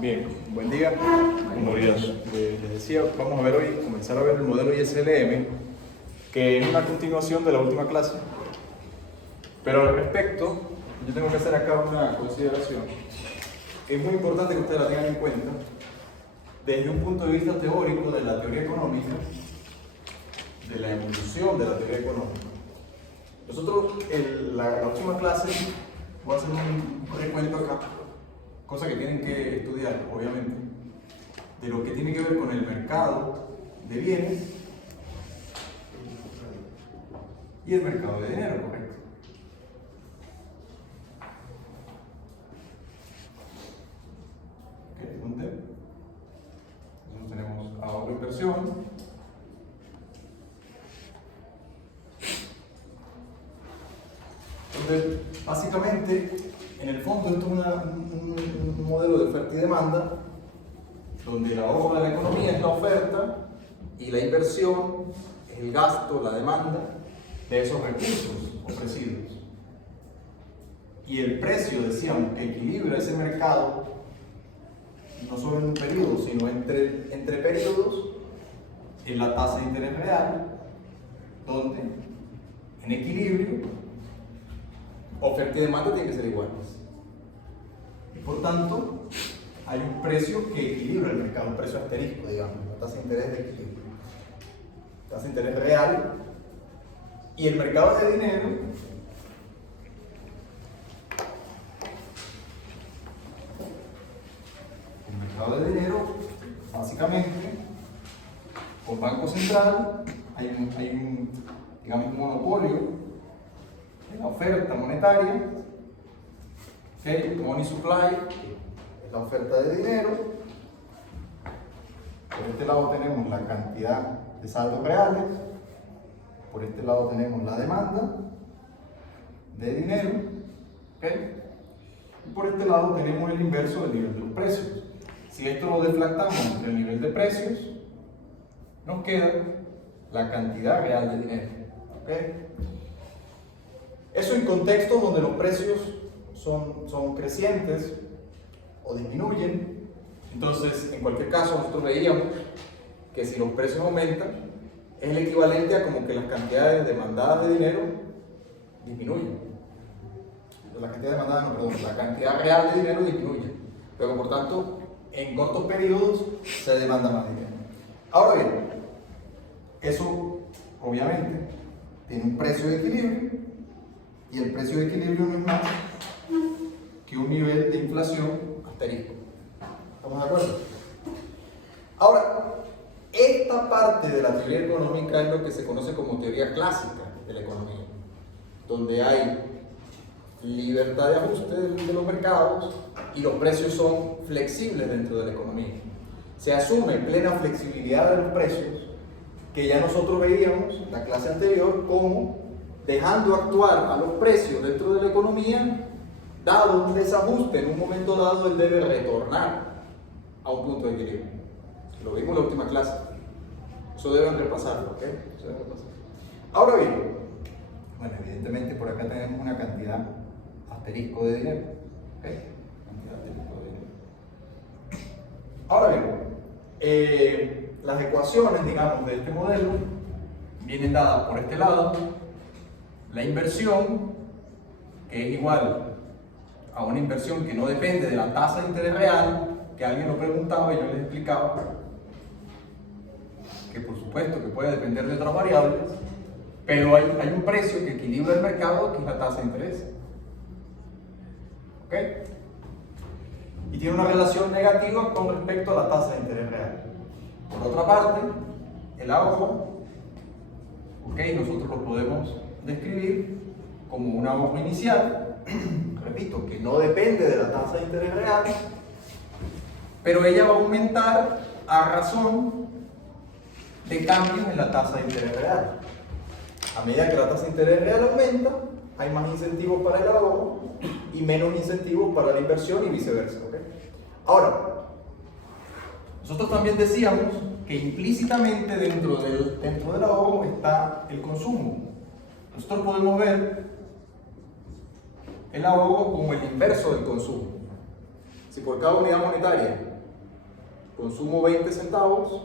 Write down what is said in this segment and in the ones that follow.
Bien, buen día. Como les decía, vamos a ver hoy, comenzar a ver el modelo ISLM, que es una continuación de la última clase. Pero al respecto, yo tengo que hacer acá una consideración. Es muy importante que ustedes la tengan en cuenta desde un punto de vista teórico de la teoría económica, de la evolución de la teoría económica. Nosotros, en la última clase, voy a hacer un recuento acá, cosa que tienen que estudiar, obviamente, de lo que tiene que ver con el mercado de bienes y el mercado de dinero, correcto. Ok, entonces tenemos ahorro e inversión. Entonces, básicamente, en el fondo esto es un modelo de oferta y demanda, donde el ahorro de la economía es la oferta y la inversión es el gasto, la demanda de esos recursos ofrecidos. Y el precio, decíamos, que equilibra ese mercado, no solo en un periodo, sino entre periodos, es la tasa de interés real, donde en equilibrio oferta y demanda tienen que ser iguales. Y por tanto, hay un precio que equilibra el mercado, un precio asterisco, digamos, la tasa de interés de equilibrio. Tasa de interés real. Y el mercado de dinero básicamente, con Banco Central, hay un digamos, un monopolio en la oferta monetaria, ¿okay? Money supply, es la oferta de dinero. Por este lado tenemos la cantidad de saldos reales, por este lado tenemos la demanda de dinero, ¿okay? Y por este lado tenemos el inverso del nivel de los precios. Si esto lo deflactamos entre el nivel de precios, nos queda la cantidad real de dinero, ¿okay? Eso en contextos donde los precios son crecientes o disminuyen. Entonces, en cualquier caso, nosotros veíamos que si los precios aumentan, es el equivalente a como que las cantidades demandadas de dinero disminuyen. La cantidad demandada, no, perdón, la cantidad real de dinero disminuye. Pero por tanto, en cortos periodos se demanda más dinero. Ahora bien, eso obviamente tiene un precio de equilibrio. Y el precio de equilibrio no es más que un nivel de inflación asterisco. ¿Estamos de acuerdo? Ahora, esta parte de la teoría económica es lo que se conoce como teoría clásica de la economía, donde hay libertad de ajuste de los mercados y los precios son flexibles dentro de la economía. Se asume plena flexibilidad de los precios, que ya nosotros veíamos en la clase anterior como dejando actuar a los precios dentro de la economía, dado un desajuste, en un momento dado él debe retornar a un punto de equilibrio. Lo vimos en la última clase. Eso deben repasarlo, ¿ok? Eso deben repasarlo. Ahora bien, bueno, evidentemente por acá tenemos una cantidad asterisco de dinero, ¿ok? Cantidad asterisco de dinero. Ahora bien, las ecuaciones, digamos, de este modelo vienen dadas por este lado. La inversión, que es igual a una inversión que no depende de la tasa de interés real, que alguien lo preguntaba y yo les explicaba que por supuesto que puede depender de otras variables, pero hay un precio que equilibra el mercado, que es la tasa de interés. ¿Ok? Y tiene una relación negativa con respecto a la tasa de interés real. Por otra parte, el ahorro, ¿ok? Nosotros lo podemos describir como un ahorro inicial, repito, que no depende de la tasa de interés real, pero ella va a aumentar a razón de cambios en la tasa de interés real. A medida que la tasa de interés real aumenta, hay más incentivos para el ahorro y menos incentivos para la inversión y viceversa, ¿okay? Ahora, nosotros también decíamos que implícitamente dentro del ahorro está el consumo. Nosotros podemos ver el ahorro como el inverso del consumo. Si por cada unidad monetaria consumo 20 centavos,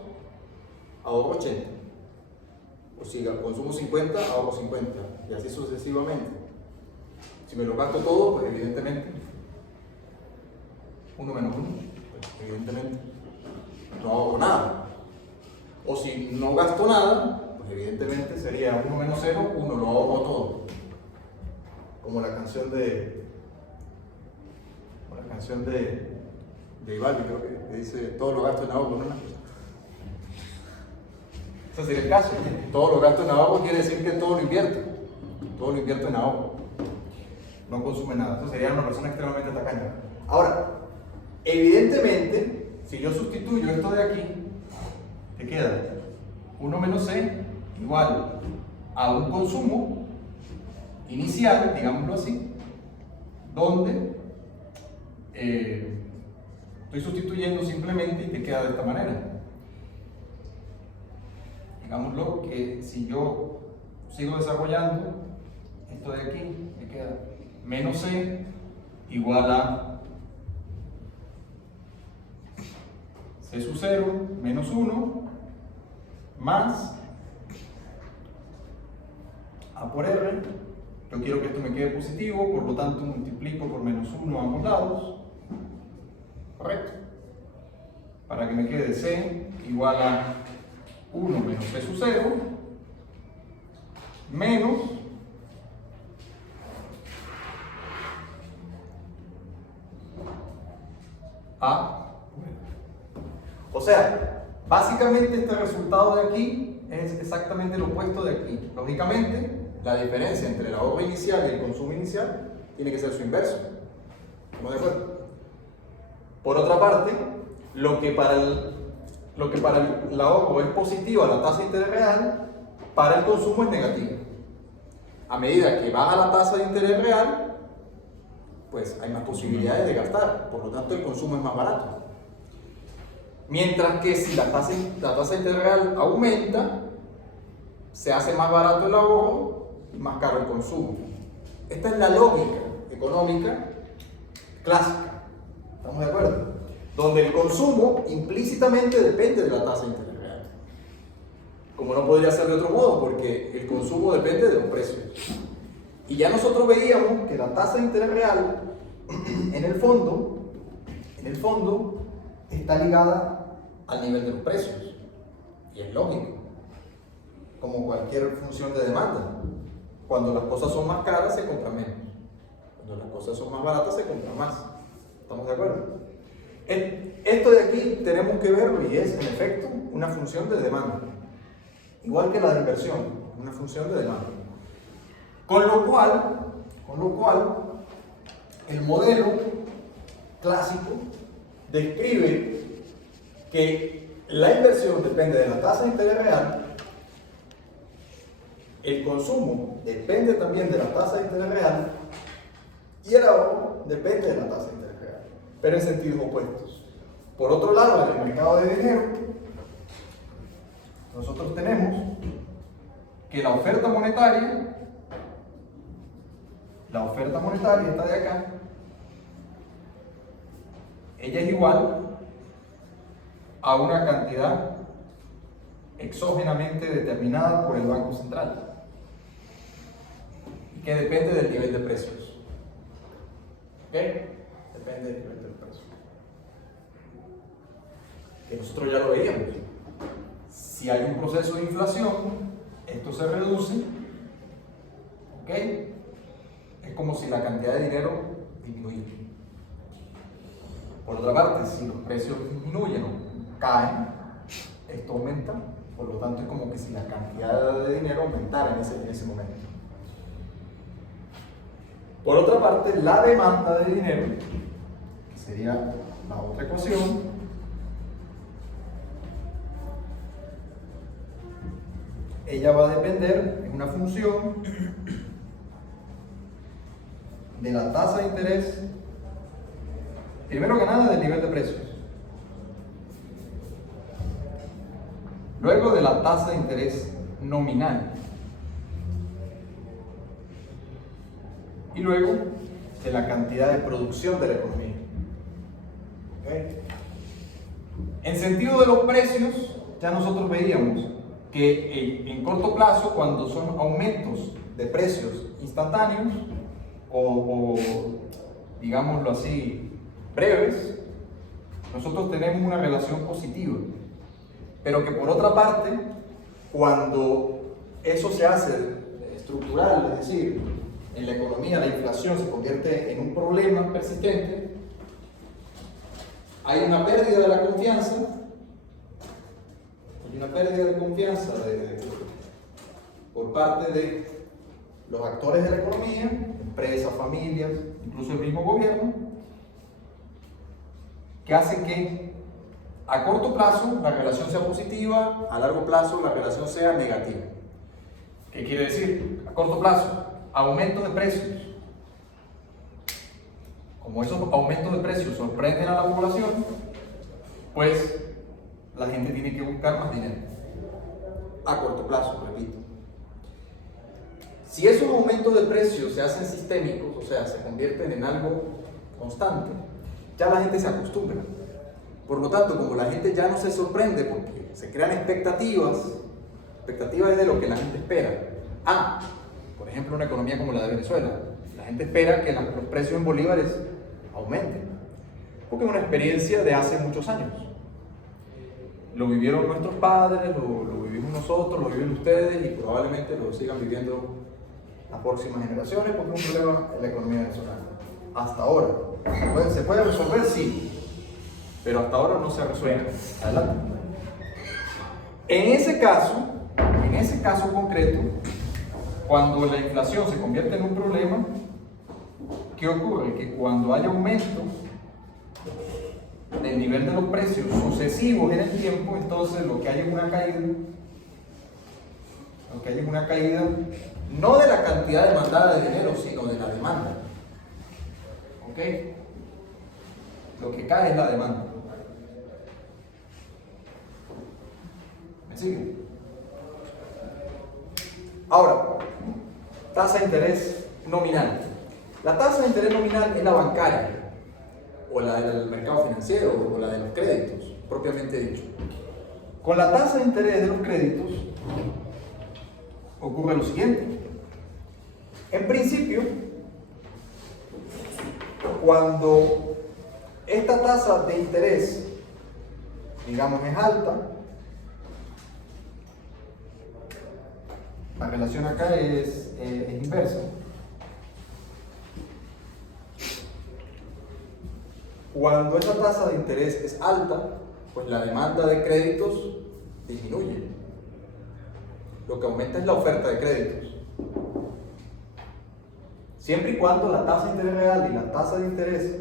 ahorro 80. O si consumo 50, ahorro 50. Y así sucesivamente. Si me lo gasto todo, pues evidentemente, 1 menos 1, pues evidentemente no ahorro nada. O si no gasto nada, pues evidentemente sería 1 menos 0, 1, lo ahorro todo. Como la canción de Vivaldi, creo que dice, todo lo gasto en ahorro, ¿no? Ese sería el caso. Todo lo gasto en ahorro quiere decir que todo lo invierto. Todo lo invierto en ahorro. No consume nada. Entonces sería una persona extremadamente tacaña. Ahora, evidentemente, si yo sustituyo esto de aquí, ¿qué queda? 1 menos C igual a un consumo inicial, digámoslo así, donde estoy sustituyendo simplemente y te queda de esta manera. Digámoslo que si yo sigo desarrollando esto de aquí, me queda menos C igual a C sub 0 menos 1 más A por R. Yo quiero que esto me quede positivo, por lo tanto multiplico por menos 1 a ambos lados. ¿Correcto? Para que me quede C igual a 1 menos C sub 0 menos A. O sea, básicamente este resultado de aquí es exactamente lo opuesto de aquí. Lógicamente, la diferencia entre el ahorro inicial y el consumo inicial tiene que ser su inverso. ¿Estamos de acuerdo? Por otra parte, lo que para el ahorro es positivo a la tasa de interés real, para el consumo es negativo. A medida que baja la tasa de interés real, pues hay más posibilidades de gastar, por lo tanto el consumo es más barato. Mientras que si la tasa de interés real aumenta, se hace más barato el ahorro y más caro el consumo. Esta es la lógica económica clásica. ¿Estamos de acuerdo? Donde el consumo implícitamente depende de la tasa de interés real. Como no podría ser de otro modo, porque el consumo depende de los precios. Y ya nosotros veíamos que la tasa de interés real, en el fondo, está ligada al nivel de los precios. Y es lógico, como cualquier función de demanda. Cuando las cosas son más caras, se compra menos. Cuando las cosas son más baratas, se compra más. ¿Estamos de acuerdo? Esto de aquí tenemos que verlo y es, en efecto, una función de demanda. Igual que la de inversión, una función de demanda. Con lo cual, el modelo clásico describe que la inversión depende de la tasa de interés real, el consumo depende también de la tasa de interés real y el ahorro depende de la tasa de interés real, pero en sentidos opuestos. Por otro lado, en el mercado de dinero, nosotros tenemos que la oferta monetaria está de acá, ella es igual a una cantidad exógenamente determinada por el Banco Central, que depende del nivel de precios. ¿Ok? Depende del nivel de precios. Que nosotros ya lo veíamos. Si hay un proceso de inflación, esto se reduce. ¿Ok? Es como si la cantidad de dinero disminuye. Por otra parte, si los precios disminuyen o caen, esto aumenta. Por lo tanto, es como que si la cantidad de dinero aumentara en ese momento. Por otra parte, la demanda de dinero, que sería la otra ecuación, ella va a depender, es una función de la tasa de interés, primero que nada del nivel de precios, luego de la tasa de interés nominal y luego de la cantidad de producción de la economía. En sentido de los precios, ya nosotros veíamos que en corto plazo, cuando son aumentos de precios instantáneos o digámoslo así, breves, nosotros tenemos una relación positiva. Pero que por otra parte, cuando eso se hace estructural, es decir, en la economía la inflación se convierte en un problema persistente, hay una pérdida de la confianza, por parte de los actores de la economía, empresas, familias, incluso el mismo gobierno, que hace que a corto plazo la relación sea positiva, a largo plazo la relación sea negativa. ¿Qué quiere decir? A corto plazo, aumento de precios. Como esos aumentos de precios sorprenden a la población, pues la gente tiene que buscar más dinero. A corto plazo, repito. Si esos aumentos de precios se hacen sistémicos, o sea, se convierten en algo constante, ya la gente se acostumbra. Por lo tanto, como la gente ya no se sorprende porque se crean expectativas es de lo que la gente espera. Por ejemplo, una economía como la de Venezuela. La gente espera que los precios en bolívares aumenten, porque es una experiencia de hace muchos años. Lo vivieron nuestros padres, lo vivimos nosotros, lo viven ustedes y probablemente lo sigan viviendo las próximas generaciones porque es un problema en la economía venezolana. Hasta ahora. ¿Se puede resolver? Sí. Pero hasta ahora no se ha resuelto. Adelante. En ese caso concreto, cuando la inflación se convierte en un problema, ¿qué ocurre? Que cuando hay aumento del nivel de los precios sucesivos en el tiempo, entonces lo que hay es una caída no de la cantidad demandada de dinero, sino de la demanda. ¿Ok? Lo que cae es la demanda. ¿Me sigue? Ahora, tasa de interés nominal. La tasa de interés nominal es la bancaria, o la del mercado financiero, o la de los créditos, propiamente dicho. Con la tasa de interés de los créditos ocurre lo siguiente. En principio, cuando esta tasa de interés, digamos, es alta, la relación acá es inversa. Cuando esa tasa de interés es alta, pues la demanda de créditos disminuye. Lo que aumenta es la oferta de créditos. Siempre y cuando la tasa de interés real y la tasa de interés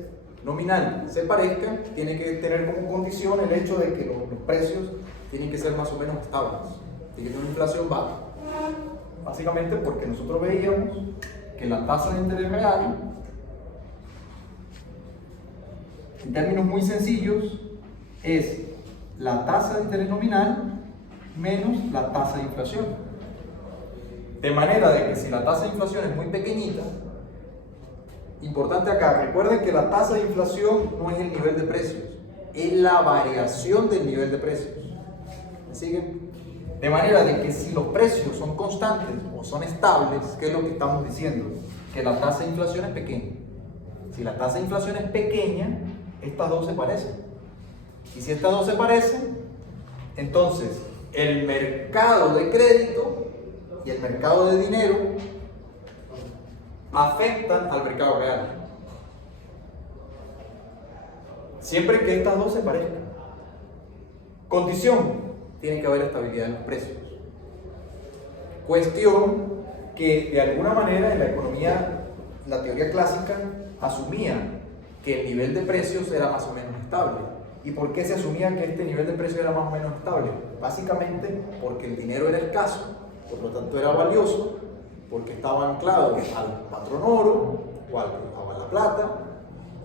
nominal se parezcan, tiene que tener como condición el hecho de que los precios tienen que ser más o menos estables, tiene que tener una inflación baja. Básicamente porque nosotros veíamos que la tasa de interés real, en términos muy sencillos, es la tasa de interés nominal menos la tasa de inflación. De manera de que si la tasa de inflación es muy pequeñita, importante acá, recuerden que la tasa de inflación no es el nivel de precios, es la variación del nivel de precios. ¿Me siguen? De manera de que si los precios son constantes o son estables, ¿qué es lo que estamos diciendo? Que la tasa de inflación es pequeña. Si la tasa de inflación es pequeña, estas dos se parecen. Y si estas dos se parecen, entonces el mercado de crédito y el mercado de dinero afectan al mercado real. Siempre que estas dos se parezcan. Condición: tiene que haber estabilidad en los precios. Cuestión que de alguna manera en la economía, la teoría clásica asumía que el nivel de precios era más o menos estable. ¿Y por qué se asumía que este nivel de precios era más o menos estable? Básicamente porque el dinero era escaso, por lo tanto era valioso, porque estaba anclado al patrón oro o a la plata,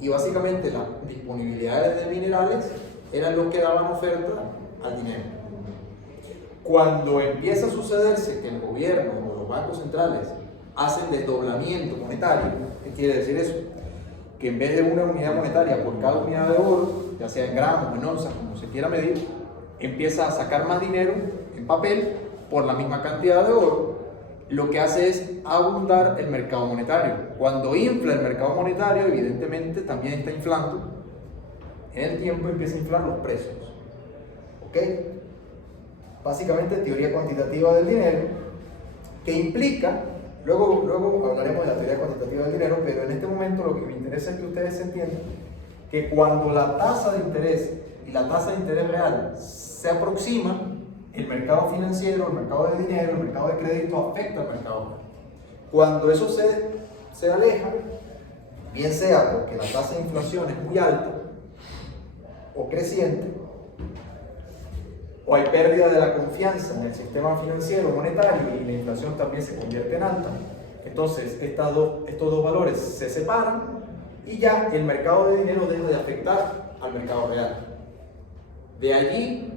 y básicamente las disponibilidades de minerales eran lo que daban oferta al dinero. Cuando empieza a sucederse que el gobierno o los bancos centrales hacen desdoblamiento monetario, ¿qué quiere decir eso? Que en vez de una unidad monetaria por cada unidad de oro, ya sea en gramos o en onzas, como se quiera medir, empieza a sacar más dinero en papel por la misma cantidad de oro. Lo que hace es abundar el mercado monetario. Cuando infla el mercado monetario, evidentemente también está inflando, en el tiempo empieza a inflar los precios. ¿Ok? Básicamente teoría cuantitativa del dinero, que implica, luego hablaremos de la teoría cuantitativa del dinero, pero en este momento lo que me interesa es que ustedes entiendan que cuando la tasa de interés y la tasa de interés real se aproximan, el mercado financiero, el mercado de dinero, el mercado de crédito afecta al mercado real. Cuando eso se aleja, bien sea porque la tasa de inflación es muy alta o creciente, o hay pérdida de la confianza en el sistema financiero monetario y la inflación también se convierte en alta, entonces estos dos valores se separan y ya el mercado de dinero deja de afectar al mercado real. De allí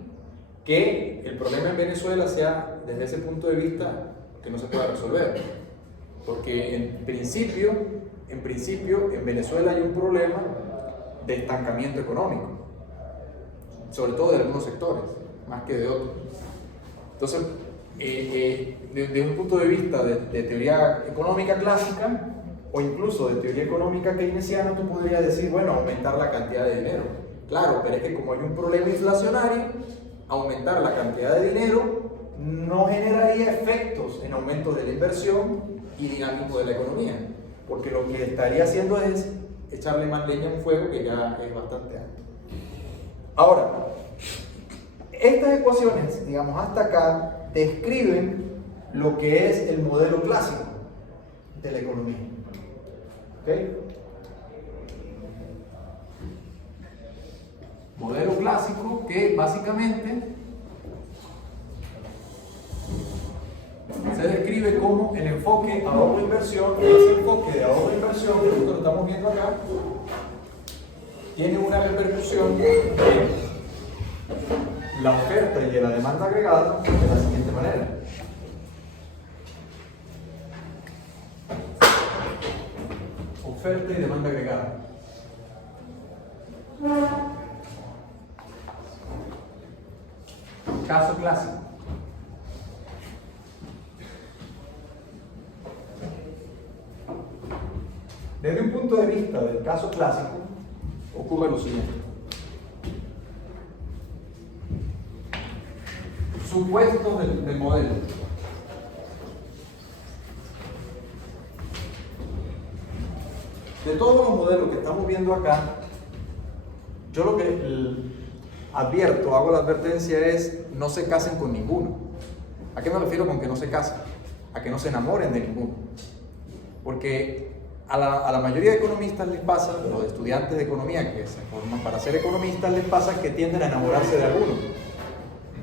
que el problema en Venezuela sea, desde ese punto de vista, que no se pueda resolver. Porque en principio en Venezuela hay un problema de estancamiento económico, sobre todo de algunos sectores, más que de otros. Entonces, desde un punto de vista de teoría económica clásica, o incluso de teoría económica keynesiana, tú podrías decir, bueno, aumentar la cantidad de dinero. Claro, pero es que como hay un problema inflacionario, aumentar la cantidad de dinero no generaría efectos en aumento de la inversión y dinamismo de la economía, porque lo que estaría haciendo es echarle más leña a un fuego que ya es bastante alto. Ahora, estas ecuaciones, digamos hasta acá, describen lo que es el modelo clásico de la economía. ¿Ok? Modelo clásico que básicamente se describe como el enfoque ahorro-inversión, y ese enfoque de ahorro-inversión que nosotros estamos viendo acá tiene una repercusión en la oferta y de la demanda agregada de la siguiente manera. Oferta y demanda agregada. Caso clásico. Desde un punto de vista del caso clásico, ocurre lo siguiente. Supuestos del modelo. De todos los modelos que estamos viendo acá, yo lo que advierto, hago la advertencia es no se casen con ninguno. ¿A qué me refiero con que no se casen? A que no se enamoren de ninguno. Porque a la mayoría de economistas les pasa, los estudiantes de economía que se forman para ser economistas, les pasa que tienden a enamorarse de alguno.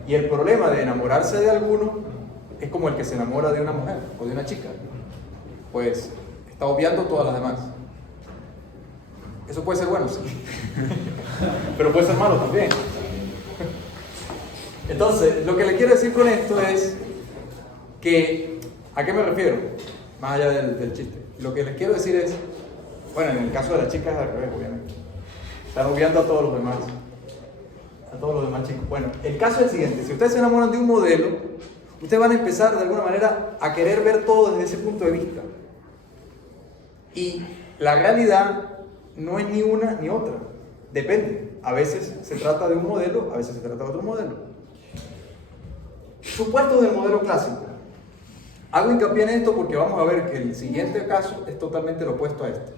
Y el problema de enamorarse de alguno es como el que se enamora de una mujer o de una chica. Pues está obviando todas las demás. Eso puede ser bueno, sí. Pero puede ser malo también. Entonces, lo que le quiero decir con esto es que, ¿a qué me refiero? Más allá del chiste. Lo que les quiero decir es, bueno, en el caso de las chicas es al revés, obviamente. Están obviando a todos los demás. A todos los demás chicos. Bueno, el caso es el siguiente. Si ustedes se enamoran de un modelo, ustedes van a empezar de alguna manera a querer ver todo desde ese punto de vista. Y la realidad no es ni una ni otra. Depende. A veces se trata de un modelo, a veces se trata de otro modelo. Supuestos del modelo clásico. Hago hincapié en esto porque vamos a ver que el siguiente caso es totalmente lo opuesto a este.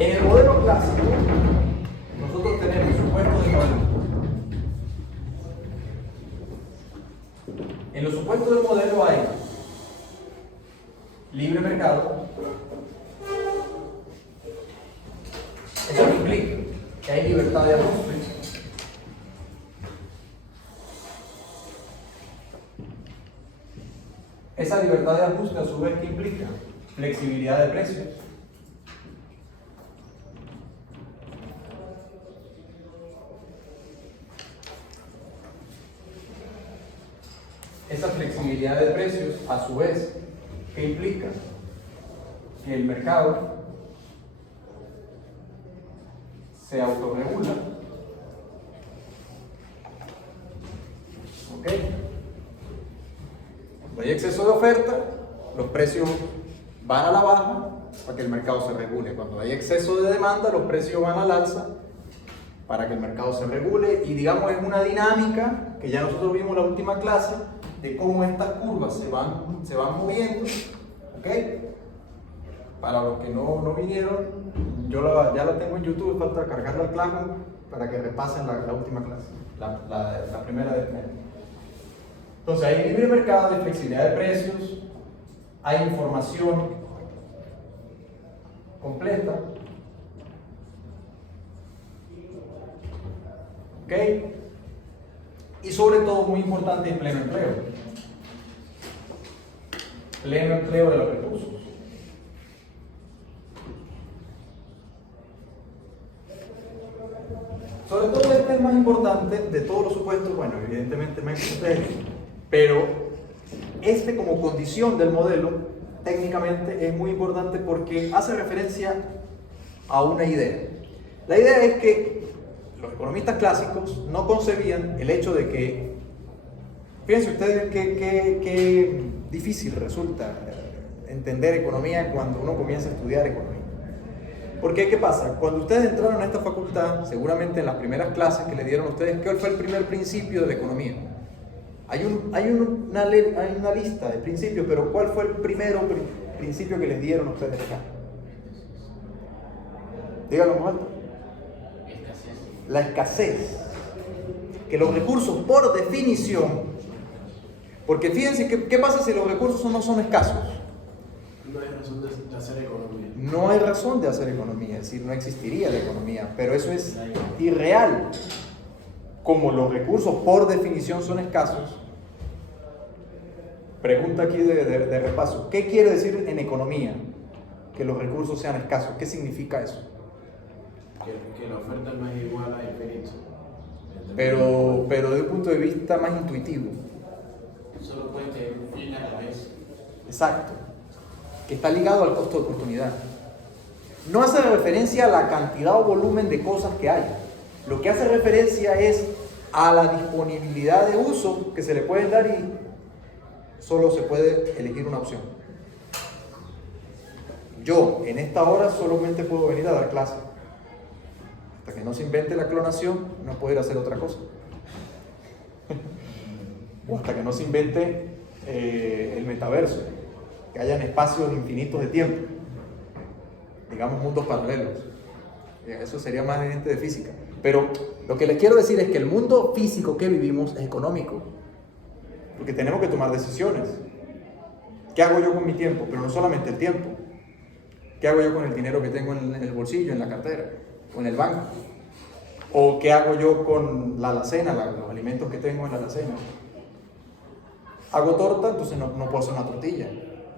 En el modelo clásico, nosotros tenemos supuestos de modelo. En los supuestos del modelo hay libre mercado. Eso implica que hay libertad de ajuste. Esa libertad de ajuste a su vez que implica flexibilidad de precios. Esa flexibilidad de precios a su vez que implica que el mercado se autorregula. ¿Ok? Cuando hay exceso de oferta, los precios van a la baja para que el mercado se regule. Cuando hay exceso de demanda, los precios van al alza para que el mercado se regule. Y digamos, es una dinámica que ya nosotros vimos en la última clase de cómo estas curvas se van moviendo. ¿Ok? Para los que no vinieron, ya la tengo en YouTube, falta cargarla al Classroom para que repasen la última clase, la primera de este año. Entonces hay libre mercado, hay flexibilidad de precios, hay información completa. ¿Ok? Y sobre todo, muy importante, el pleno empleo. Pleno empleo de los recursos. Sobre todo este es más importante de todos los supuestos, bueno, evidentemente más importante, pero este como condición del modelo técnicamente es muy importante porque hace referencia a una idea. La idea es que los economistas clásicos no concebían el hecho de que, fíjense ustedes qué difícil resulta entender economía cuando uno comienza a estudiar economía. Porque, ¿qué pasa? Cuando ustedes entraron a esta facultad, seguramente en las primeras clases que le dieron a ustedes, ¿cuál fue el primer principio de la economía? Hay una lista de principios, pero ¿cuál fue el principio que les dieron a ustedes acá? Díganlo más alto. La escasez. Que los recursos, por definición, porque fíjense, ¿qué pasa si los recursos no son escasos? No hay razón de hacer economía. No hay razón de hacer economía, es decir, no existiría la economía, pero eso es irreal. Como los recursos por definición son escasos, pregunta aquí de repaso, ¿qué quiere decir en economía que los recursos sean escasos? ¿Qué significa eso? Que la oferta no es igual a infinito. Pero de un punto de vista más intuitivo. Solo puede tener un fin a la vez. Exacto. Que está ligado al costo de oportunidad. No hace referencia a la cantidad o volumen de cosas que hay. Lo que hace referencia es a la disponibilidad de uso que se le puede dar y solo se puede elegir una opción. Yo en esta hora solamente puedo venir a dar clase. Hasta que no se invente la clonación, no puedo ir a hacer otra cosa. O hasta que no se invente el metaverso, que hayan espacios infinitos de tiempo, digamos mundos paralelos. Eso sería más evidente de física. Pero lo que les quiero decir es que el mundo físico que vivimos es económico, porque tenemos que tomar decisiones. ¿Qué hago yo con mi tiempo? Pero no solamente el tiempo. ¿Qué hago yo con el dinero que tengo en el bolsillo, en la cartera o en el banco? ¿O qué hago yo con la alacena, los alimentos que tengo en la alacena? Hago torta, entonces no puedo hacer una tortilla.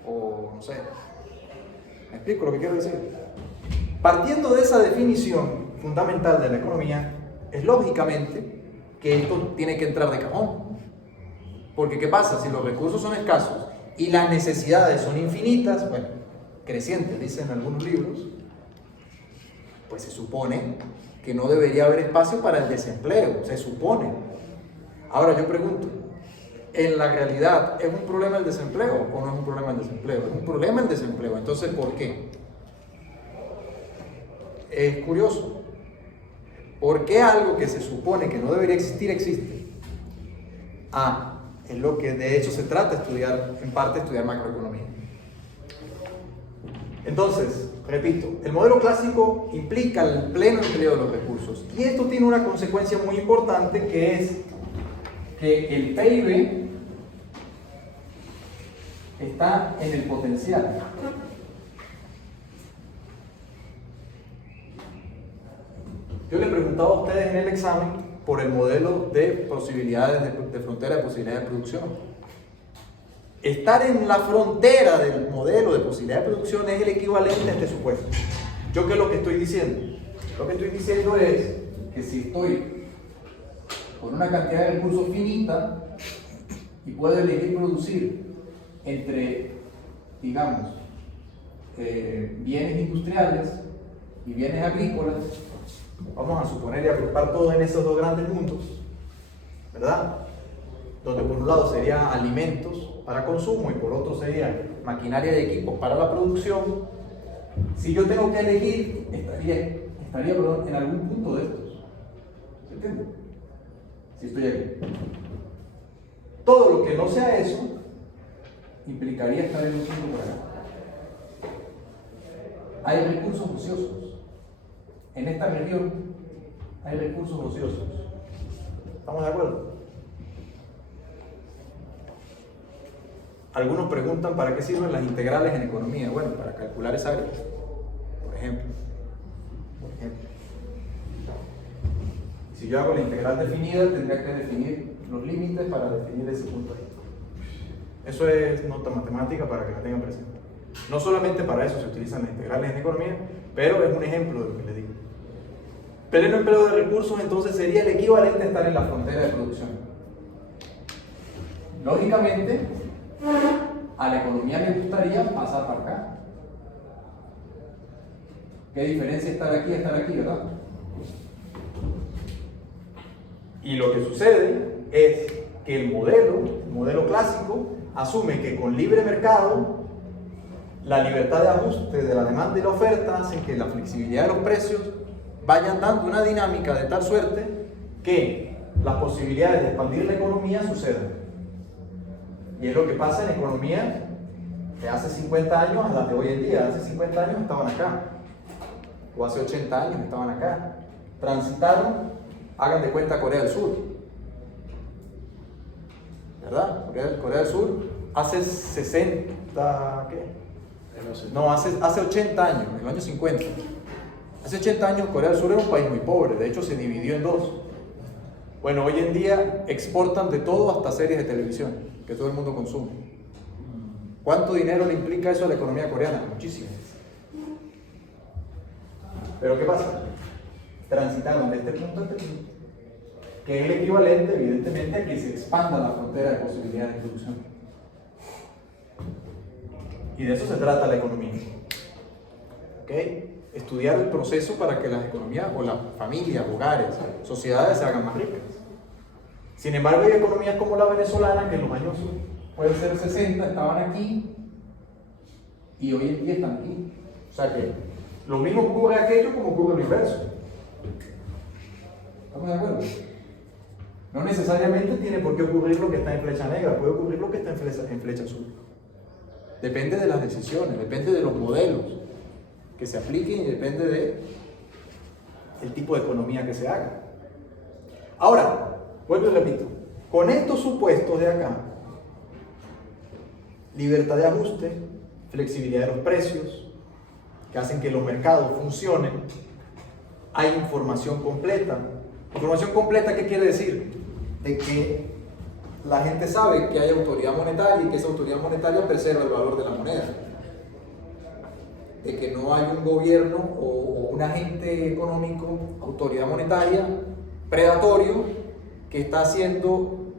O no sé. ¿Me explico lo que quiero decir? Partiendo de esa definición fundamental de la economía, es lógicamente que esto tiene que entrar de cajón. Porque ¿qué pasa? Si los recursos son escasos y las necesidades son infinitas, bueno, crecientes, dicen algunos libros, pues se supone que no debería haber espacio para el desempleo, se supone. Ahora yo pregunto, ¿en la realidad es un problema el desempleo o no es un problema el desempleo? Es un problema el desempleo, entonces ¿por qué? Es curioso. ¿Por qué algo que se supone que no debería existir, existe? Es lo que de hecho se trata de estudiar, en parte estudiar macroeconomía. Entonces, repito, el modelo clásico implica el pleno empleo de los recursos. Y esto tiene una consecuencia muy importante, que es que el PIB está en el potencial. Yo les preguntaba a ustedes en el examen por el modelo de posibilidades de frontera de posibilidades de producción. Estar en la frontera del modelo de posibilidad de producción es el equivalente a este supuesto. ¿Yo qué es lo que estoy diciendo? Lo que estoy diciendo es que si estoy con una cantidad de recursos finita y puedo elegir producir entre, digamos, bienes industriales y bienes agrícolas, vamos a suponer y agrupar todo en esos dos grandes mundos, ¿verdad? Donde por un lado serían alimentos para consumo y por otro sería maquinaria y equipos para la producción. Si yo tengo que elegir, estaría en algún punto de estos. ¿Se entiende? Si estoy aquí. Todo lo que no sea eso implicaría estar en un punto por acá. Hay recursos ociosos. En esta región hay recursos ociosos. ¿Estamos de acuerdo? Algunos preguntan para qué sirven las integrales en economía. Bueno, para calcular esa área, por ejemplo. Si yo hago la integral definida, tendría que definir los límites para definir ese punto ahí. Eso es nota matemática para que la tengan presente. No solamente para eso se utilizan las integrales en economía, pero es un ejemplo de lo que les digo. Pleno empleo de recursos entonces sería el equivalente a estar en la frontera de producción. Lógicamente, a la economía le gustaría pasar para acá. ¿Qué diferencia estar aquí a estar aquí, verdad? Y lo que sucede es que el modelo clásico, asume que con libre mercado, la libertad de ajuste de la demanda y la oferta hacen que la flexibilidad de los precios vayan dando una dinámica de tal suerte que las posibilidades de expandir la economía sucedan. Y es lo que pasa en economía de hace 50 años a las de hoy en día. Hace 50 años estaban acá, o hace 80 años estaban acá. Transitaron, hagan de cuenta, Corea del Sur, ¿verdad? Corea del Sur hace 60, ¿qué? No, hace 80 años, en los años 50. Hace 80 años Corea del Sur era un país muy pobre, de hecho se dividió en dos. Bueno, hoy en día exportan de todo hasta series de televisión, que todo el mundo consume. ¿Cuánto dinero le implica eso a la economía coreana? Muchísimo. Pero ¿qué pasa? Transitaron de este punto a este punto, que es el equivalente, evidentemente, a que se expanda la frontera de posibilidades de producción. Y de eso se trata la economía. ¿Ok? Estudiar el proceso para que las economías, o las familias, hogares, sociedades se hagan más ricas. Sin embargo, hay economías como la venezolana que en los años, puede ser 60, estaban aquí y hoy en día están aquí. O sea que lo mismo ocurre aquello como ocurre lo inverso. ¿Estamos de acuerdo? No necesariamente tiene por qué ocurrir lo que está en flecha negra, puede ocurrir lo que está en flecha azul. Depende de las decisiones, depende de los modelos que se apliquen y depende del tipo de economía que se haga. Ahora, vuelvo y repito, con estos supuestos de acá, libertad de ajuste, flexibilidad de los precios, que hacen que los mercados funcionen, hay información completa. ¿Información completa qué quiere decir? De que la gente sabe que hay autoridad monetaria y que esa autoridad monetaria preserva el valor de la moneda. De que no hay un gobierno o un agente económico, autoridad monetaria, predatorio, que está haciendo,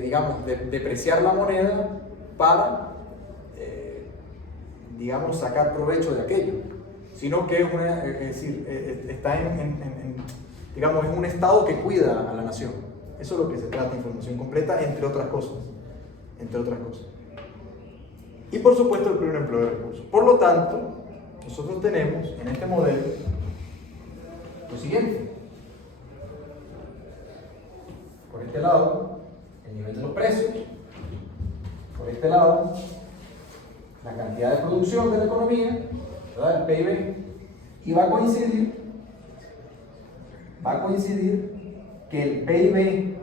digamos, depreciar la moneda para, digamos, sacar provecho de aquello. Sino que está digamos, es un Estado que cuida a la nación. Eso es lo que se trata, información completa, entre otras cosas. Y por supuesto el pleno empleo de recursos. Por lo tanto, nosotros tenemos en este modelo lo siguiente. Por este lado, el nivel de los precios. Por este lado, la cantidad de producción de la economía, ¿verdad? El PIB. Y va a coincidir que el PIB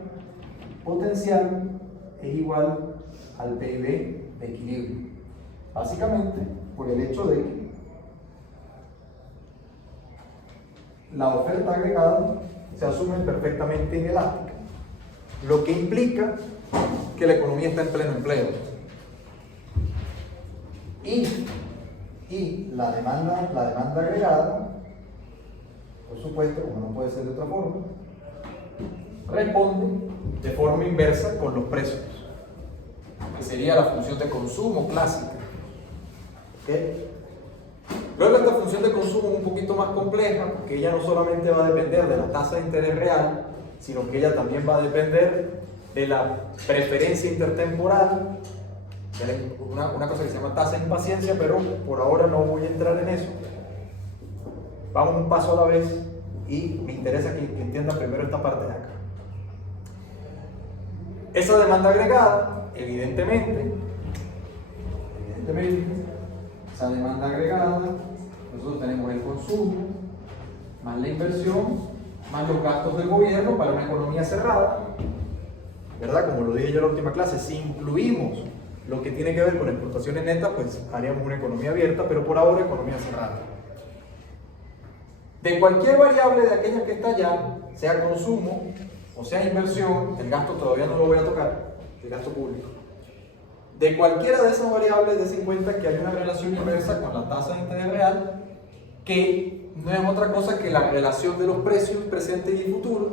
potencial es igual al PIB de equilibrio. Básicamente por el hecho de que la oferta agregada se asume perfectamente inelástica, lo que implica que la economía está en pleno empleo. Y la demanda agregada, por supuesto, como no puede ser de otra forma, responde de forma inversa con los precios, que sería la función de consumo clásica. ¿Okay? Luego esta función de consumo es un poquito más compleja, porque ella no solamente va a depender de la tasa de interés real, sino que ella también va a depender de la preferencia intertemporal, una cosa que se llama tasa de impaciencia, pero por ahora no voy a entrar en eso. Vamos un paso a la vez y me interesa que entiendan primero esta parte de acá. Esa demanda agregada, evidentemente, esa demanda agregada, nosotros tenemos el consumo, más la inversión, más los gastos del gobierno para una economía cerrada, ¿verdad? Como lo dije yo en la última clase, si incluimos lo que tiene que ver con exportaciones netas, pues haríamos una economía abierta, pero por ahora economía cerrada. De cualquier variable de aquellas que está allá, sea consumo o sea inversión, el gasto todavía no lo voy a tocar, el gasto público. De cualquiera de esas variables, des en cuenta que hay una relación inversa con la tasa de interés real, que no es otra cosa que la relación de los precios presentes y futuros,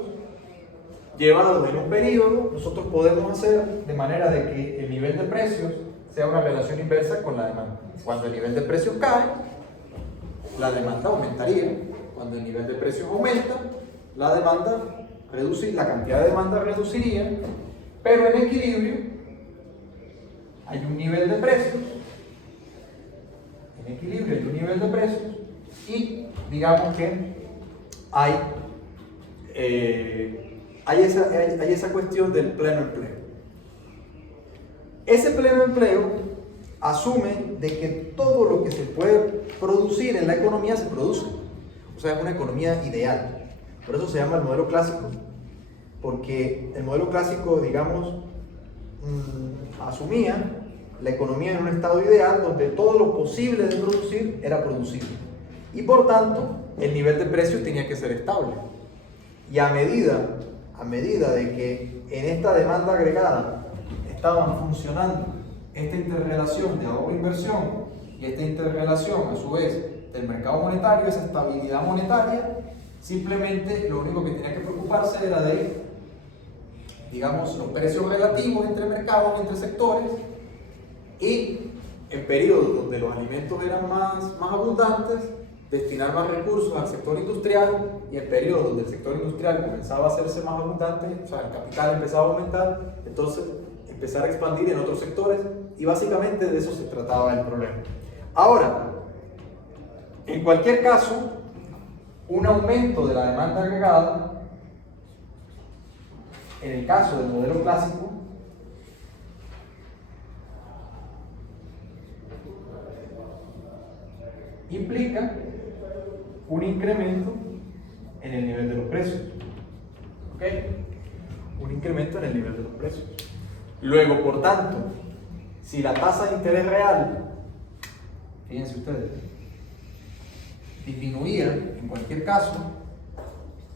llevados en un periodo. Nosotros podemos hacer de manera de que el nivel de precios sea una relación inversa con la demanda. Cuando el nivel de precios cae, la demanda aumentaría. Cuando el nivel de precios aumenta, la cantidad de demanda reduciría, pero en equilibrio hay un nivel de precios, y digamos que hay esa cuestión del pleno empleo. Ese pleno empleo asume de que todo lo que se puede producir en la economía se produce. O sea, es una economía ideal. Por eso se llama el modelo clásico, porque el modelo clásico, digamos, asumía la economía en un estado ideal donde todo lo posible de producir era producible. Y por tanto, el nivel de precios tenía que ser estable. Y a medida de que en esta demanda agregada estaban funcionando esta interrelación de ahorro-inversión y esta interrelación, a su vez, del mercado monetario, esa estabilidad monetaria, simplemente lo único que tenía que preocuparse era de, digamos, los precios relativos entre mercados, entre sectores, y en periodos donde los alimentos eran más abundantes, destinar más recursos al sector industrial, y en periodos donde el sector industrial comenzaba a hacerse más abundante, o sea, el capital empezaba a aumentar, entonces empezar a expandir en otros sectores, y básicamente de eso se trataba el problema. Ahora, en cualquier caso, un aumento de la demanda agregada, en el caso del modelo clásico, implica un incremento en el nivel de los precios. ¿Ok? Un incremento en el nivel de los precios. Luego, por tanto, si la tasa de interés real, fíjense ustedes, disminuía, en cualquier caso,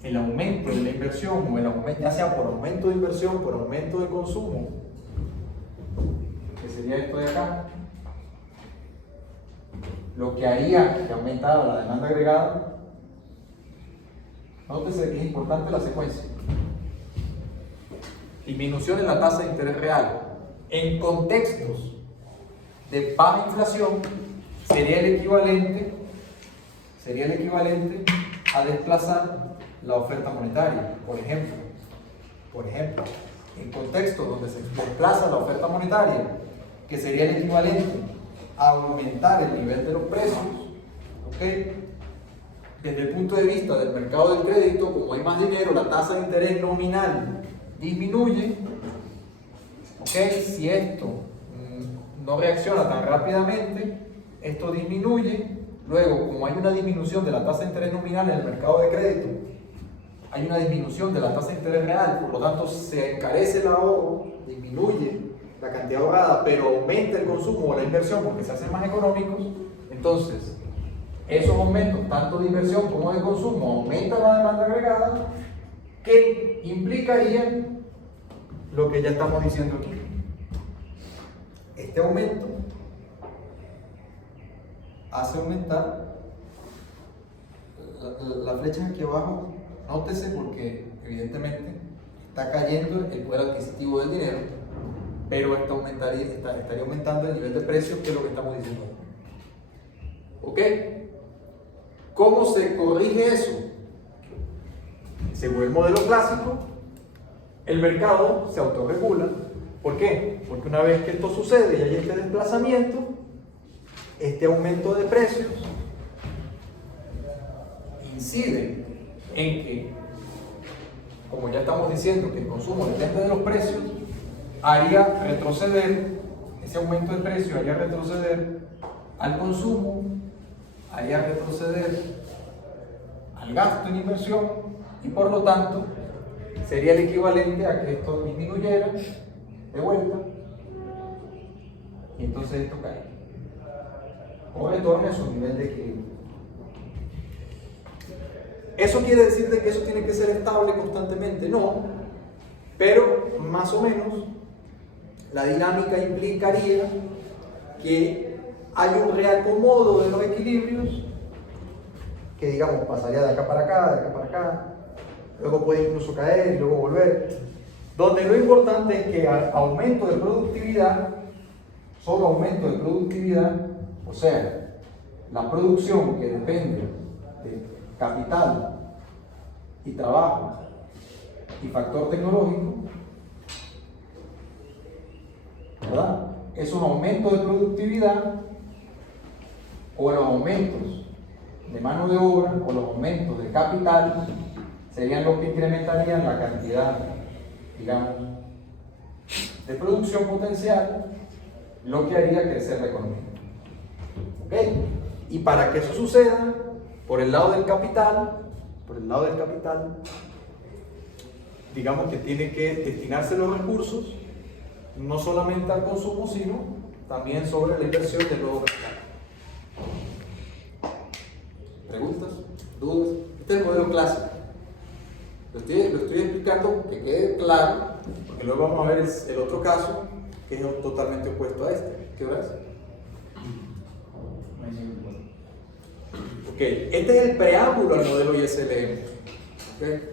el aumento de la inversión, o el aumento, ya sea por aumento de inversión, por aumento de consumo, que sería esto de acá, lo que haría que aumentara la demanda agregada. Nótese que es importante la secuencia. Disminución en la tasa de interés real en contextos de baja inflación sería el equivalente a desplazar la oferta monetaria. Por ejemplo, en contextos donde se desplaza la oferta monetaria, que sería el equivalente a aumentar el nivel de los precios, ¿ok? Desde el punto de vista del mercado del crédito, como hay más dinero, la tasa de interés nominal disminuye, ¿ok? Si esto no reacciona tan rápidamente, esto disminuye. Luego, como hay una disminución de la tasa de interés nominal en el mercado de crédito, hay una disminución de la tasa de interés real, por lo tanto se encarece el ahorro, disminuye la cantidad ahorrada, pero aumenta el consumo o la inversión porque se hacen más económicos. Entonces, esos aumentos, tanto de inversión como de consumo, aumentan la demanda agregada, que implicarían lo que ya estamos diciendo aquí. Este aumento hace aumentar la flecha aquí abajo. Nótese porque evidentemente está cayendo el poder adquisitivo del dinero, pero estaría aumentando el nivel de precios, que es lo que estamos diciendo. ¿Ok? ¿Cómo se corrige eso? Según el modelo clásico, el mercado se autorregula. ¿Por qué? Porque una vez que esto sucede y hay este desplazamiento, este aumento de precios incide en que, como ya estamos diciendo que el consumo depende de los precios, haría retroceder, ese aumento de precio haría retroceder al consumo, haría retroceder al gasto en inversión y por lo tanto sería el equivalente a que esto disminuyera de vuelta y entonces esto cae o retorne a su nivel de equilibrio. ¿Eso quiere decir de que eso tiene que ser estable constantemente? No, pero más o menos la dinámica implicaría que hay un reacomodo de los equilibrios que, digamos, pasaría de acá para acá, de acá para acá, luego puede incluso caer y luego volver, donde lo importante es que aumento de productividad, solo aumento de productividad, o sea, la producción que depende de capital y trabajo y factor tecnológico, ¿verdad? Es un aumento de productividad o los aumentos de mano de obra o los aumentos de capital serían los que incrementarían la cantidad, digamos, de producción potencial, lo que haría crecer la economía. ¿Ok? Y para que eso suceda, por el lado del capital, digamos que tiene que destinarse los recursos no solamente al consumo, sino también sobre la inversión del nuevo capital. ¿Preguntas? ¿Dudas? Este es el modelo clásico. Lo estoy explicando que quede claro, porque luego vamos a ver el otro caso, que es totalmente opuesto a este. ¿Qué hora es? Ok, este es el preámbulo al modelo ISLM. ¿Okay?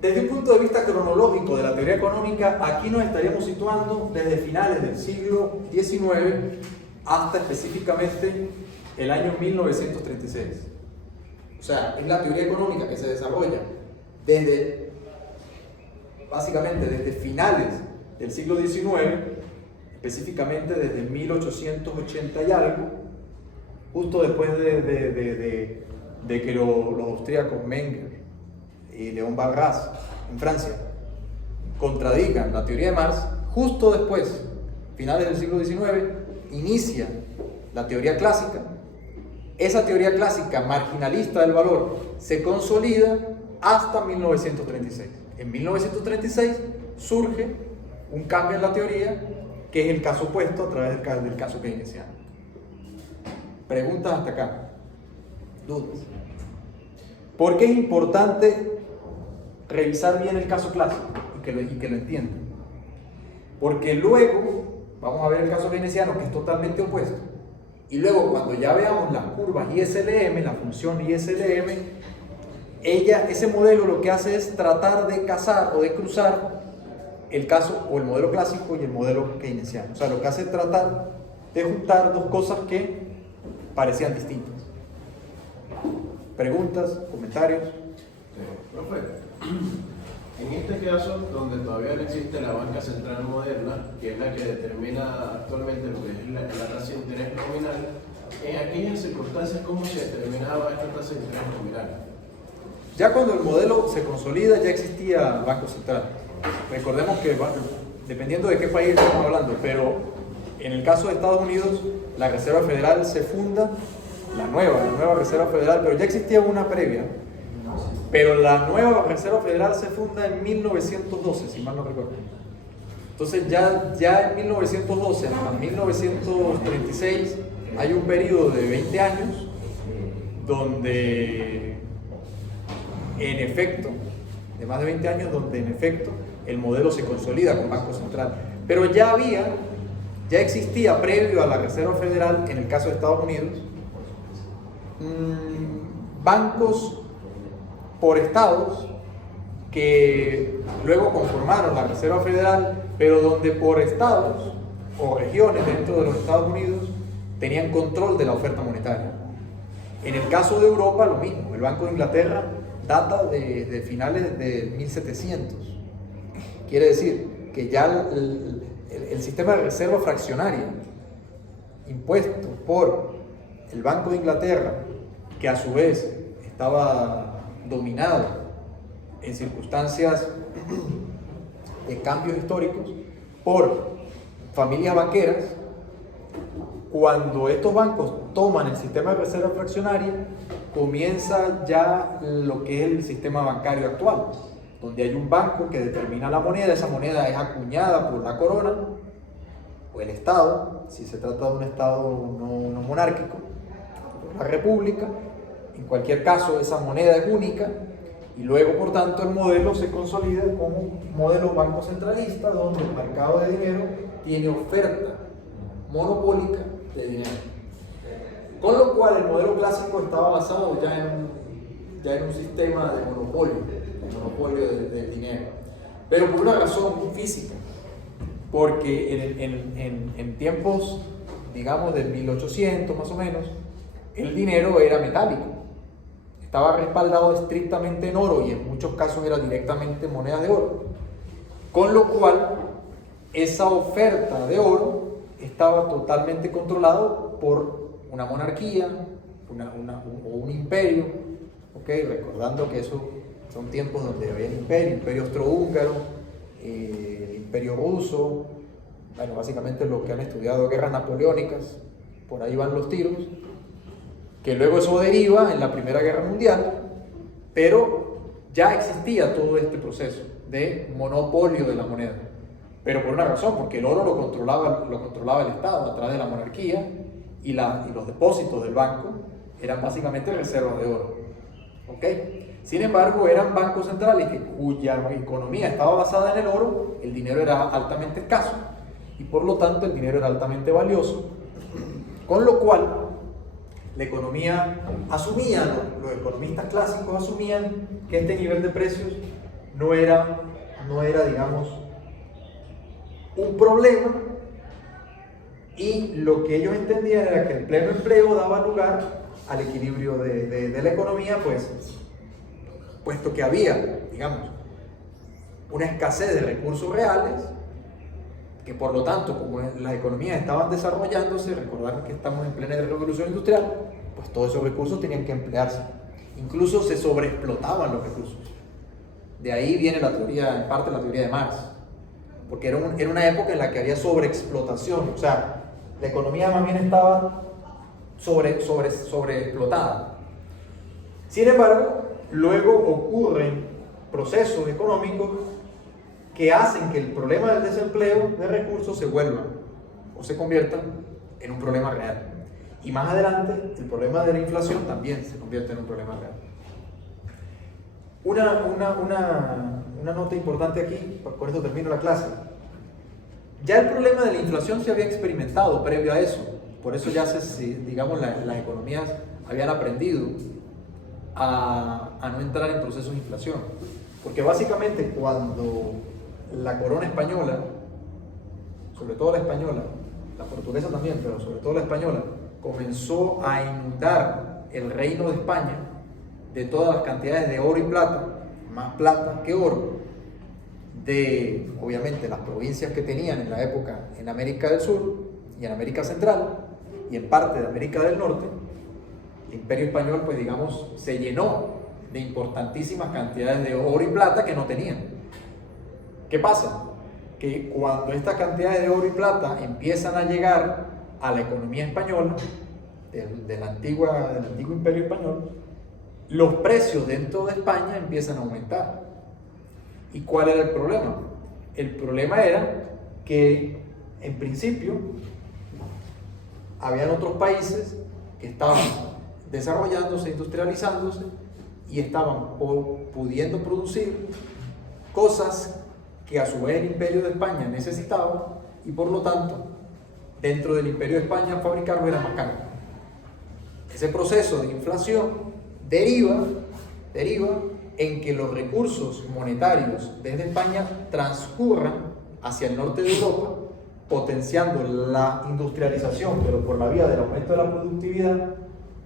Desde un punto de vista cronológico de la teoría económica, aquí nos estaríamos situando desde finales del siglo XIX hasta específicamente el año 1936. O sea, es la teoría económica que se desarrolla básicamente desde finales del siglo XIX, específicamente desde 1880 y algo, justo después de que los austríacos Menger y Léon Barras en Francia contradigan la teoría de Marx. Justo después, finales del siglo XIX, inicia la teoría clásica. Esa teoría clásica marginalista del valor se consolida hasta 1936. En 1936 surge un cambio en la teoría, que es el caso opuesto a través del caso keynesiano. Preguntas hasta acá. ¿Dudas? ¿Por qué es importante revisar bien el caso clásico y que lo entiendan? Porque luego vamos a ver el caso keynesiano, que es totalmente opuesto. Y luego, cuando ya veamos las curvas ISLM, la función ISLM, ese modelo lo que hace es tratar de casar o de cruzar el caso o el modelo clásico y el modelo keynesiano. O sea, lo que hace es tratar de juntar dos cosas que parecían distintas. ¿Preguntas? ¿Comentarios? Profe, en este caso, donde todavía no existe la banca central moderna, que es la que determina actualmente lo que es la tasa de interés nominal, en aquellas circunstancias, ¿cómo se determinaba esta tasa de interés nominal? Ya cuando el modelo se consolida, ya existía el Banco Central. Recordemos que, dependiendo de qué país estamos hablando, pero en el caso de Estados Unidos, la Reserva Federal se funda, la nueva Reserva Federal, pero ya existía una previa. Pero la nueva Reserva Federal se funda en 1912, si mal no recuerdo. Entonces ya en 1912 hasta 1936 hay un periodo de 20 años donde en efecto, de más de 20 años, donde en efecto el modelo se consolida con Banco Central. Pero ya existía previo a la Reserva Federal, en el caso de Estados Unidos, bancos por estados que luego conformaron la Reserva Federal, pero donde por estados o regiones dentro de los Estados Unidos tenían control de la oferta monetaria. En el caso de Europa, lo mismo. El Banco de Inglaterra data de finales de 1700. Quiere decir que ya el sistema de reserva fraccionaria impuesto por el Banco de Inglaterra, que a su vez estaba dominado en circunstancias de cambios históricos por familias banqueras, cuando estos bancos toman el sistema de reserva fraccionaria, comienza ya lo que es el sistema bancario actual, donde hay un banco que determina la moneda, esa moneda es acuñada por la corona o el Estado, si se trata de un Estado no monárquico, la República. En cualquier caso, esa moneda es única y luego, por tanto, el modelo se consolida como un modelo banco centralista, donde el mercado de dinero tiene oferta monopólica de dinero. Con lo cual, el modelo clásico estaba basado ya en un sistema de monopolio del dinero, pero por una razón física, porque en tiempos, digamos, de 1800 más o menos, el dinero era metálico, estaba respaldado estrictamente en oro y en muchos casos era directamente monedas de oro, con lo cual esa oferta de oro estaba totalmente controlado por una monarquía o un imperio, ¿okay? Recordando que esos son tiempos donde había imperio austrohúngaro, el imperio ruso, bueno, básicamente los que han estudiado guerras napoleónicas, por ahí van los tiros, que luego eso deriva en la Primera Guerra Mundial, pero ya existía todo este proceso de monopolio de la moneda, pero por una razón, porque el oro lo controlaba el Estado a través de la monarquía y los depósitos del banco eran básicamente reservas de oro. ¿Okay? Sin embargo, eran bancos centrales cuya economía estaba basada en el oro, el dinero era altamente escaso y por lo tanto el dinero era altamente valioso, con lo cual la economía asumía, los economistas clásicos asumían que este nivel de precios no era digamos, un problema, y lo que ellos entendían era que el pleno empleo daba lugar al equilibrio de la economía, puesto que había, digamos, una escasez de recursos reales, que por lo tanto, como las economías estaban desarrollándose, recordar que estamos en plena revolución industrial, pues todos esos recursos tenían que emplearse. Incluso se sobreexplotaban los recursos. De ahí viene la teoría, en parte la teoría de Marx, porque era una época en la que había sobreexplotación, o sea, la economía más bien estaba sobreexplotada. Sin embargo, luego ocurren procesos económicos que hacen que el problema del desempleo de recursos se vuelva o se convierta en un problema real. Y más adelante, el problema de la inflación también se convierte en un problema real. Una nota importante aquí, con esto termino la clase. Ya el problema de la inflación se había experimentado previo a eso, por eso ya digamos, las economías habían aprendido a no entrar en procesos de inflación, porque básicamente cuando la corona española, sobre todo la española, la portuguesa también, pero sobre todo la española, comenzó a inundar el reino de España de todas las cantidades de oro y plata, más plata que oro, de obviamente las provincias que tenían en la época en América del Sur y en América Central y en parte de América del Norte. El Imperio Español, pues digamos, se llenó de importantísimas cantidades de oro y plata que no tenían. ¿Qué pasa? Que cuando estas cantidades de oro y plata empiezan a llegar a la economía española, del antiguo Imperio Español, los precios dentro de España empiezan a aumentar. ¿Y cuál era el problema? El problema era que, en principio, habían otros países que estaban desarrollándose, industrializándose y estaban pudiendo producir cosas que a su vez el Imperio de España necesitaba, y por lo tanto, dentro del Imperio de España fabricarlo era más caro. Ese proceso de inflación deriva en que los recursos monetarios desde España transcurran hacia el norte de Europa, potenciando la industrialización, pero por la vía del aumento de la productividad,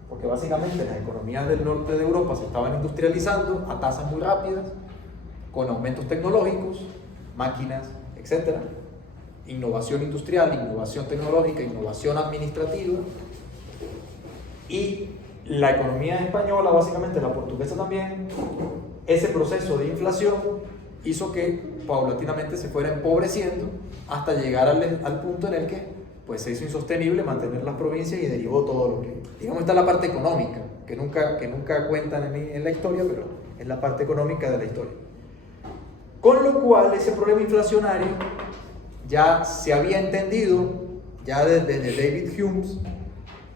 porque básicamente las economías del norte de Europa se estaban industrializando a tasas muy rápidas, con aumentos tecnológicos, máquinas, etc. Innovación industrial, innovación tecnológica, innovación administrativa. Y la economía española, básicamente la portuguesa también, ese proceso de inflación hizo que paulatinamente se fuera empobreciendo hasta llegar al punto en el que pues, se hizo insostenible mantener las provincias y derivó todo lo que... Digamos, está la parte económica, que nunca cuentan en la historia, pero es la parte económica de la historia. Con lo cual, ese problema inflacionario ya se había entendido, ya desde David Hume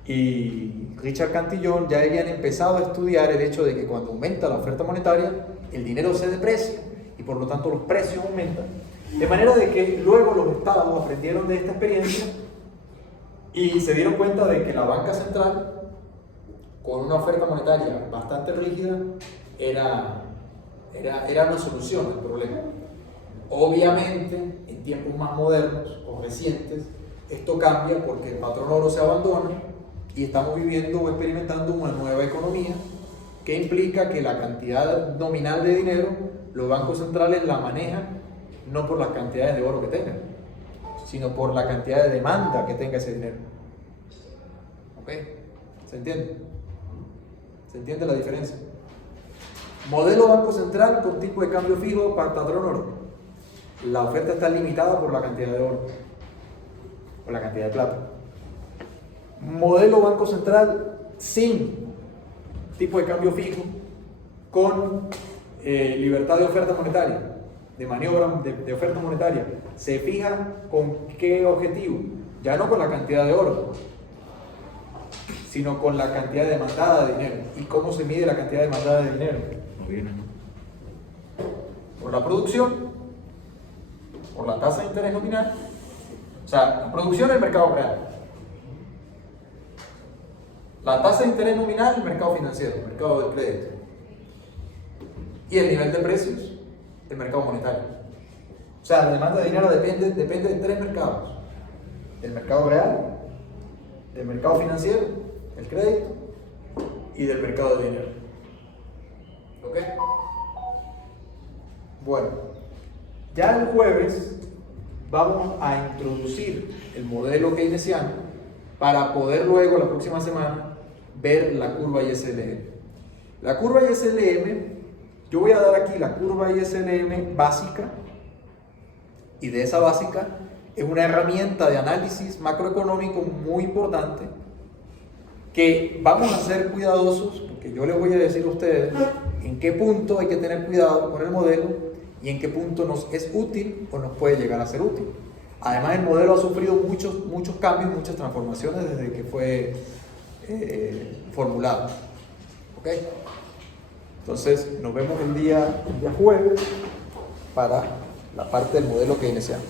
y Richard Cantillon ya habían empezado a estudiar el hecho de que cuando aumenta la oferta monetaria, el dinero se deprecia y por lo tanto los precios aumentan. De manera de que luego los estados aprendieron de esta experiencia y se dieron cuenta de que la banca central, con una oferta monetaria bastante rígida, era una solución al problema. Obviamente, en tiempos más modernos o recientes, esto cambia porque el patrón oro se abandona y estamos viviendo o experimentando una nueva economía que implica que la cantidad nominal de dinero, los bancos centrales la manejan no por las cantidades de oro que tengan, sino por la cantidad de demanda que tenga ese dinero. ¿Ok? ¿Se entiende? ¿Se entiende la diferencia? Modelo banco central con tipo de cambio fijo para patrón oro. La oferta está limitada por la cantidad de oro o la cantidad de plata. Modelo banco central sin tipo de cambio fijo con libertad de oferta monetaria, de maniobra de oferta monetaria. Se fija con qué objetivo, ya no con la cantidad de oro, sino con la cantidad demandada de dinero. ¿Y cómo se mide la cantidad demandada de dinero? Por la producción, por la tasa de interés nominal, o sea, la producción del mercado real, la tasa de interés nominal, el mercado financiero, el mercado del crédito, y el nivel de precios, el mercado monetario. O sea, la demanda de dinero depende de tres mercados: del mercado real, del mercado financiero, el crédito, y del mercado de dinero. ¿Ok? Bueno, ya el jueves vamos a introducir el modelo keynesiano para poder luego, la próxima semana, ver la curva ISLM. La curva ISLM, yo voy a dar aquí la curva ISLM básica, y de esa básica es una herramienta de análisis macroeconómico muy importante que vamos a ser cuidadosos, porque yo les voy a decir a ustedes en qué punto hay que tener cuidado con el modelo y en qué punto nos es útil o nos puede llegar a ser útil. Además, el modelo ha sufrido muchos cambios, muchas transformaciones desde que fue formulado. ¿Ok? Entonces, nos vemos el día jueves para la parte del modelo keynesiano.